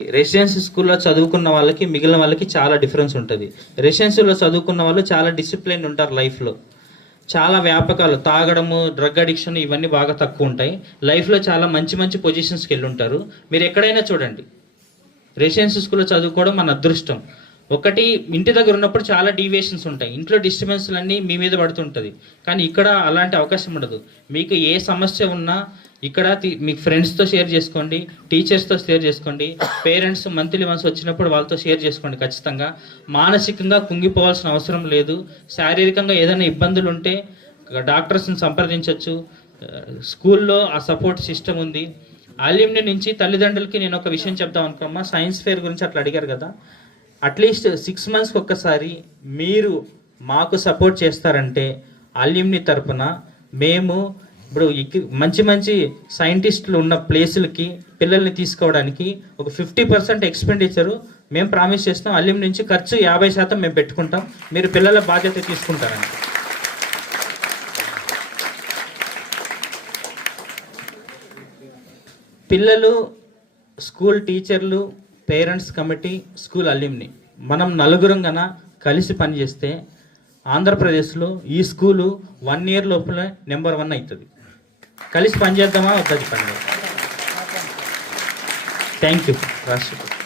Residency స్కూల్లో చదువుకున్న వాళ్ళకి మిగిలిన వాళ్ళకి చాలా డిఫరెన్స్ ఉంటుంది. రెసిడెన్సీలో చదువుకున్న వాళ్ళు చాలా డిసిప్లిన్ ఉంటారు లైఫ్లో చాలా వ్యాపకాలు తాగడము డ్రగ్ అడిక్షన్ ఇవన్నీ బాగా తక్కువ ఉంటాయి. లైఫ్లో చాలా మంచి మంచి పొజిషన్స్కి వెళ్ళి ఉంటారు మీరు ఎక్కడైనా చూడండి. రెసిడెన్సీ స్కూల్లో చదువుకోవడం మన అదృష్టం. ఒకటి ఇంటి దగ్గర ఉన్నప్పుడు చాలా డీవియేషన్స్ ఉంటాయి. ఇంట్లో డిస్టర్బెన్స్లు అన్నీ మీ మీద పడుతుంటుంది. కానీ ఇక్కడ అలాంటి అవకాశం ఉండదు. మీకు ఏ సమస్య ఉన్నా ఇక్కడ మీ ఫ్రెండ్స్తో షేర్ చేసుకోండి టీచర్స్తో షేర్ చేసుకోండి పేరెంట్స్ మంత్లీ వన్స్ వచ్చినప్పుడు వాళ్ళతో షేర్ చేసుకోండి ఖచ్చితంగా. మానసికంగా కుంగిపోవాల్సిన అవసరం లేదు. శారీరకంగా ఏదైనా ఇబ్బందులు ఉంటే డాక్టర్స్ని సంప్రదించవచ్చు స్కూల్లో ఆ సపోర్ట్ సిస్టమ్ ఉంది. అల్యూమిని నుంచి తల్లిదండ్రులకి నేను ఒక విషయం చెప్దాం అనుకోమ్మా. సైన్స్ ఫేర్ గురించి అట్లా అడిగారు కదా. అట్లీస్ట్ సిక్స్ మంత్స్కి ఒక్కసారి మీరు మాకు సపోర్ట్ చేస్తారంటే అల్యూమిని తరపున మేము ఇప్పుడు మంచి మంచి సైంటిస్టులు ఉన్న ప్లేసులకి పిల్లల్ని తీసుకోవడానికి ఒక ఫిఫ్టీ పర్సెంట్ ఎక్స్పెండిచరు. మేము ప్రామిస్ చేస్తాం అల్లిం నుంచి ఖర్చు యాభై శాతం మేము పెట్టుకుంటాం. మీరు పిల్లల బాధ్యత తీసుకుంటారని పిల్లలు స్కూల్ టీచర్లు పేరెంట్స్ కమిటీ స్కూల్ అల్లింని. మనం నలుగురం గన కలిసి పనిచేస్తే ఆంధ్రప్రదేశ్లో ఈ స్కూలు వన్ ఇయర్ లోపల నెంబర్ వన్ అవుతుంది కలిసి పనిచేద్దామా వద్దది పని థ్యాంక్ యూ రాష్ట్రపతి.